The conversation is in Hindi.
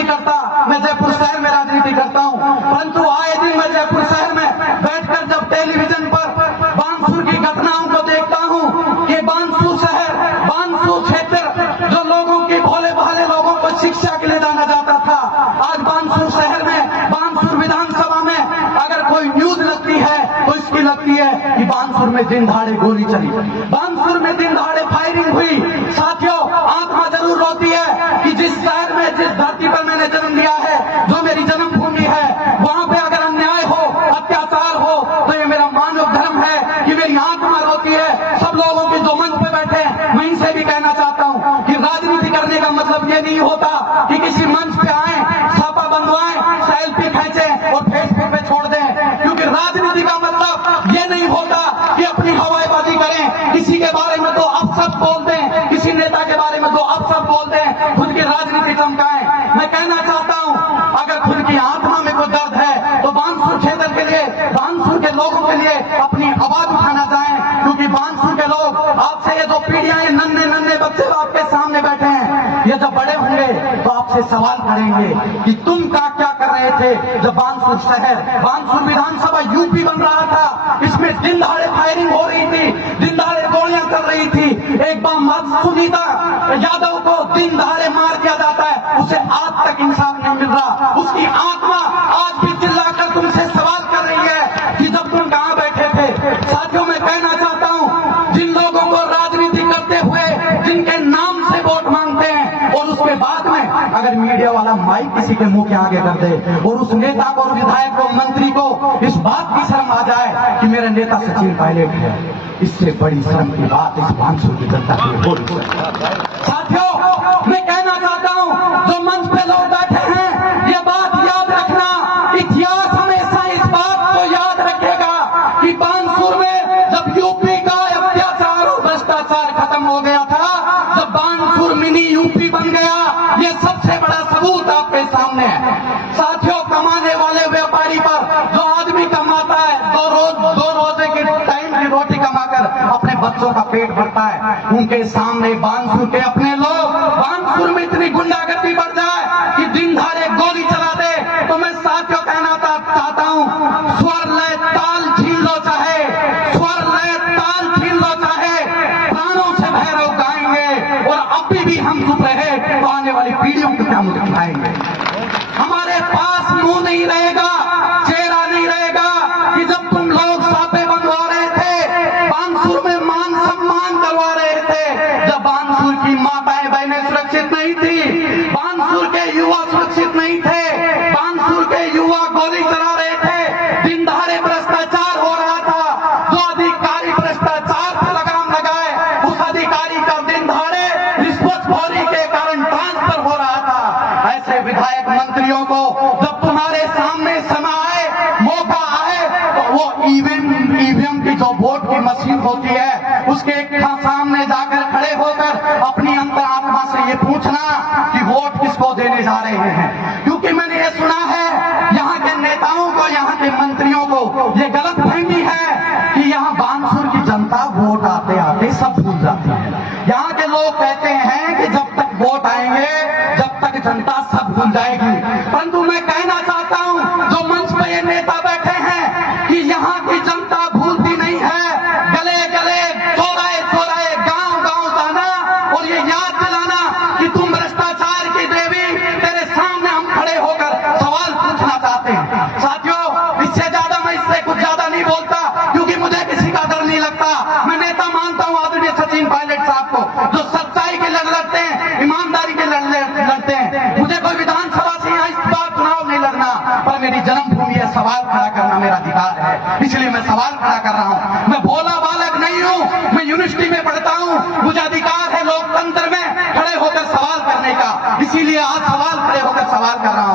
नहीं करता, मैं जयपुर शहर में राजनीति करता हूं, परंतु आए दिन मैं जयपुर शहर में बैठकर जब टेलीविजन पर बानसूर की घटनाओं को देखता हूं कि बानसूर शहर, बानसूर क्षेत्र जो लोगों की, भोले भाले लोगों को शिक्षा के लिए जाना जाता था, आज बानसूर शहर में, बानसूर विधानसभा में अगर कोई न्यूज लगती है तो इसकी लगती है कि बानसूर में दिन दहाड़े गोली चली, बानसूर में दिन दहाड़े फायरिंग हुई। साथियों, आत्मा जरूर रोती है कि जिस शहर में, जिस धरती पर मैंने जन्म लिया है, जो मेरी जन्मभूमि है, वहां पे अगर अन्याय हो, अत्याचार हो, तो ये मेरा मानव धर्म है कि मेरी आत्मा रोती है। सब लोगों के जो मंच पे बैठे हैं, मैं इनसे भी कहना चाहता हूं कि राजनीति करने का मतलब ये नहीं होता कि किसी मंच पे आए, छापा बंधवाएं, सेल्फी खींचे और फेसबुक पे छोड़ दें, क्योंकि राजनीति का मतलब ये नहीं होता कि अपनी हवाईबाजी करें, किसी के बारे में तो अपशब्द बोल दें, किसी नेता के बारे में तो अपशब्द बोल दें, खुद की राजनीति चमकाएं। मैं कहना चाहता हूं, अगर खुद की आत्मा में कोई दर्द है तो बानसूर क्षेत्र के लिए, बानसूर के लोगों के लिए अपनी आवाज उठाना चाहें, क्योंकि बानसूर के लोग, आपसे ये जो पीढ़ियां, नन्हे नन्हे बच्चे आपके सामने बैठे हैं, ये जब बड़े होंगे तो आपसे सवाल करेंगे कि तुम क्या कर रहे थे जब बानसूर शहर, बानसूर विधानसभा यूपी बन रहा था, इसमें दिन दहाड़े फायरिंग हो रही थी, दिन दहाड़े गोलियां चल रही थी, एक बार सुनीता यादव को दिन दहाड़े मार दिया जाता है, उसे आज तक इंसाफ नहीं मिल रहा, उसकी आत्मा आज भी चिल्लाकर तुमसे सवाल कर रही है कि जब तुम कहां बैठे थे। साथियों, मैं कहना चाहता हूं, जिन लोगों को राजनीति करते हुए, जिनके नाम से वोट मांगते हैं और उसके बाद में अगर मीडिया वाला माइक किसी के मुंह के आगे कर दे और उस नेता को, विधायक को, मंत्री को इस बात की शर्म आ जाए कि मेरा नेता सचिन पायलट है, इससे बड़ी शर्म की बात इस बानसूर की जनता के लिए हो नहीं सकती। साथियों, मैं कहना चाहता हूं, जो मंच पे लोग बैठे हैं, ये बात याद रखना, इतिहास हमेशा इस बात को याद रखेगा कि बानसूर में जब यूपी का अत्याचार और भ्रष्टाचार खत्म हो गया था, जब बानसूर मिनी यूपी बन गया, ये सबसे बड़ा सबूत आपके सामने है। साथियों, कमाने वाले व्यापारी पर, जो आदमी कमाता है, दो रोजे के टाइम की रोटी कमाकर अपने बच्चों का पेट भरता है, उनके सामने बानसूर के अपने लोग, बानसूर में इतनी गुंडागर्दी बढ़ जाए कि दिन दहाड़े गोली चला दे, तो मैं साथियों कहना चाहता हूं, स्वर लय ताल छीन लो चाहे, स्वर लय ताल छीन लो चाहे, प्राणों से भैरव गाएंगे, और अभी भी हम चुप रहे तो आने वाली पीढ़ियों को क्या मुझे दिखाएंगे। हमारे पास मुंह नहीं रहेगा, चेहरा नहीं रहेगा कि जब तुम लोग सापे बनवा रहे थे, बानसूर में मान सम्मान करवा रहे थे, जब बानसूर की माताएं बहनें सुरक्षित नहीं थी, बानसूर के युवा सुरक्षित नहीं थे, बानसूर के युवा गोली चला रहे थे, दिन दहाड़े भ्रष्टाचार हो रहा था, जो अधिकारी भ्रष्टाचार पर लगाम लगाए, उस अधिकारी का दिन दहाड़े रिश्वतखोरी के कारण ट्रांसफर हो रहा था। ऐसे विधायक मंत्रियों को जब तुम्हारे सामने समय आए, मौका आए, तो वो ईवीएम की जो वोट की मशीन होती है, उसके सामने जाकर खड़े होकर अपनी अंतरात्मा से ये पूछना कि वोट किसको देने जा रहे हैं। क्योंकि मैंने ये सुना है, यहाँ के नेताओं को, यहाँ के मंत्रियों को ये गलतफहमी है कि यहाँ बानसूर की जनता वोट आते आते सब भूल जाती है। यहाँ के लोग कहते हैं कि जब तक वोट आएंगे, जब तक जनता सब भूल जाएगी, परंतु मैं कहना चाहता हूं, जो मंच पे ये नेता बैठे हैं, कि यहाँ की जनता भूलती नहीं है। गले गले, चौराहे चौराहे, गांव गांव जाना और ये याद दिलाना कि तुम भ्रष्टाचार की देवी, तेरे सामने हम खड़े होकर सवाल पूछना चाहते हैं। साथियों, इससे ज्यादा मैं इससे कुछ ज्यादा नहीं बोलता, क्योंकि मुझे किसी का डर नहीं लगता। मैं नेता मानता हूं आदरणीय सचिन पायलट साहब को, जो सच्चाई के लड़ लड़ते हैं, ईमानदारी के लड़ते हैं। मुझे कोई विधानसभा से यहाँ इस बार चुनाव नहीं लड़ना, पर मेरी जन्मभूमि है, सवाल खड़ा करना मेरा अधिकार है, इसलिए मैं सवाल खड़ा कर रहा हूं। मैं भोला बालक नहीं हूं, मैं यूनिवर्सिटी में पढ़ता हूं, मुझे अधिकार है लोकतंत्र में खड़े होकर सवाल करने का, इसीलिए आज सवाल खड़े होकर सवाल कर रहा हूं।